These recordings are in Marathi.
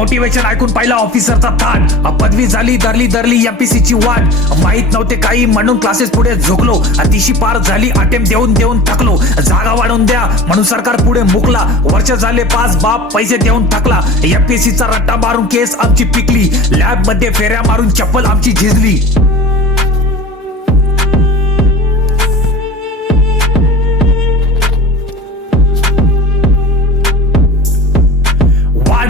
मोटिवेशन ऐकून पाहिला ऑफिसरचा थाट, पदवी झाली धरली एमपीसी ची वाट, माहित नव्हते काही म्हणून क्लासेस पुढे झोकलो, तिशी पार झाली अटेम्प्ट देऊन थकलो, जागा वाढवून द्या म्हणून सरकार पुढे मुकला, वर्ष झाले 5 बाप पैसे देऊन थकला, एमपीसी चा रट्टा मारून केस आमची पिकली, लॅब मध्ये फेऱ्या मारून चप्पल आमची झिजली.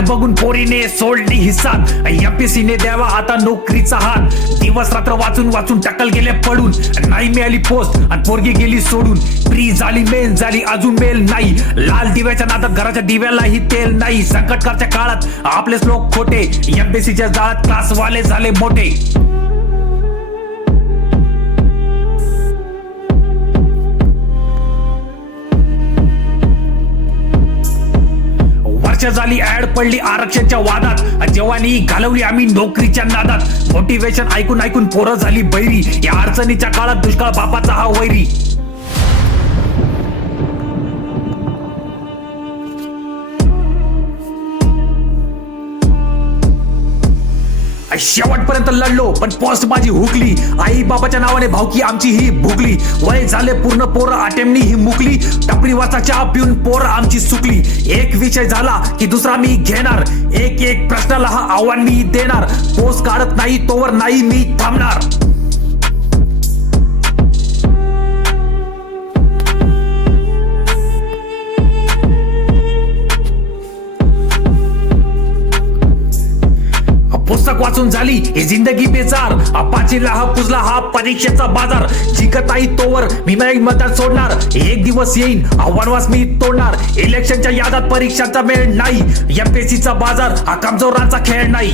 बघून पोरीने सोडली हिस्सात, एमपीसीने द्यावा आता नोकरीचा हात, दिवस रात्र वाचून टक्कल गेले पडून, नाही मिळाली पोस्ट आणि पोरगी गेली सोडून, प्री झाली मेल झाली अजून मेल नाही, लाल दिव्याच्या नादात घराच्या दिव्यालाही तेल नाही, संकटकाळच्या काळात आपलेच लोक खोटे, एमपीसीच्या जाळात क्लासवाले झाले मोठे. झाली ऍड पडली आरक्षणच्या वादात, जवानी घालवली आम्ही नोकरीच्या नादात, मोटिवेशन ऐकून पोरं झाली बैरी, या अडचणीच्या काळात दुष्काळ बापाचा हा वैरी. शेवटपर्यंत लढलो पण पोस्ट माझी हुकली, आई बाबाच्या नावाने भावकी आमची ही भुकली, वय झाले पूर्ण पोरं अटेम्प्टनी ही मुकली, टपरी वाचा चहा पिऊन पोरं आमची सुकली, एक विषय झाला की दुसरा मी घेणार, एक प्रश्नाला हा आव्हान मी देणार, पोस्ट काढत नाही तोवर नाही मी थांबणार. पुस्तक वाचून झाली ही जिंदगी बेजार, पाचीला हा पुजला हा परीक्षेचा बाजार, जिंकत आई तोवर मी मतदान सोडणार, एक दिवस येईन वनवास मी तोडणार, इलेक्शनच्या यादात परीक्षांचा मेळ नाही, एमपीसीचा बाजार हा कमजोरांचा खेळ नाही.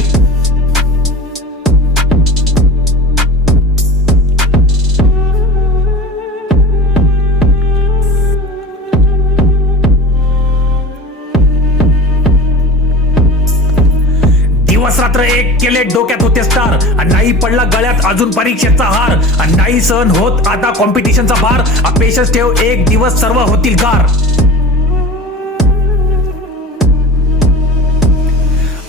दिवस रात्र एक केले डोक्यात होते स्टार, नाही पडला गळ्यात अजून परीक्षेचा हार, नाही सहन होत आता कॉम्पिटिशनचा भार, पेशन्स ठेव एक दिवस सर्व होतील गार.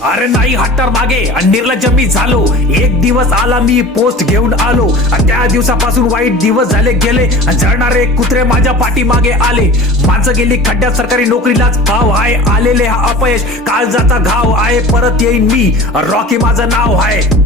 अरे नाही हट्टर मागे निर्लज्ज मी झालो, एक दिवस आला मी पोस्ट घेऊन आलो, त्या दिवसापासून वाईट दिवस झाले गेले, जळणारे कुत्रे माझ्या पाठीमागे आले, माणसं गेली खड्ड्यात सरकारी नोकरीलाच भाव आहे, आलेले हा अपयश काळजाचा घाव आहे, परत येईन मी रॉकी माझं नाव आहे.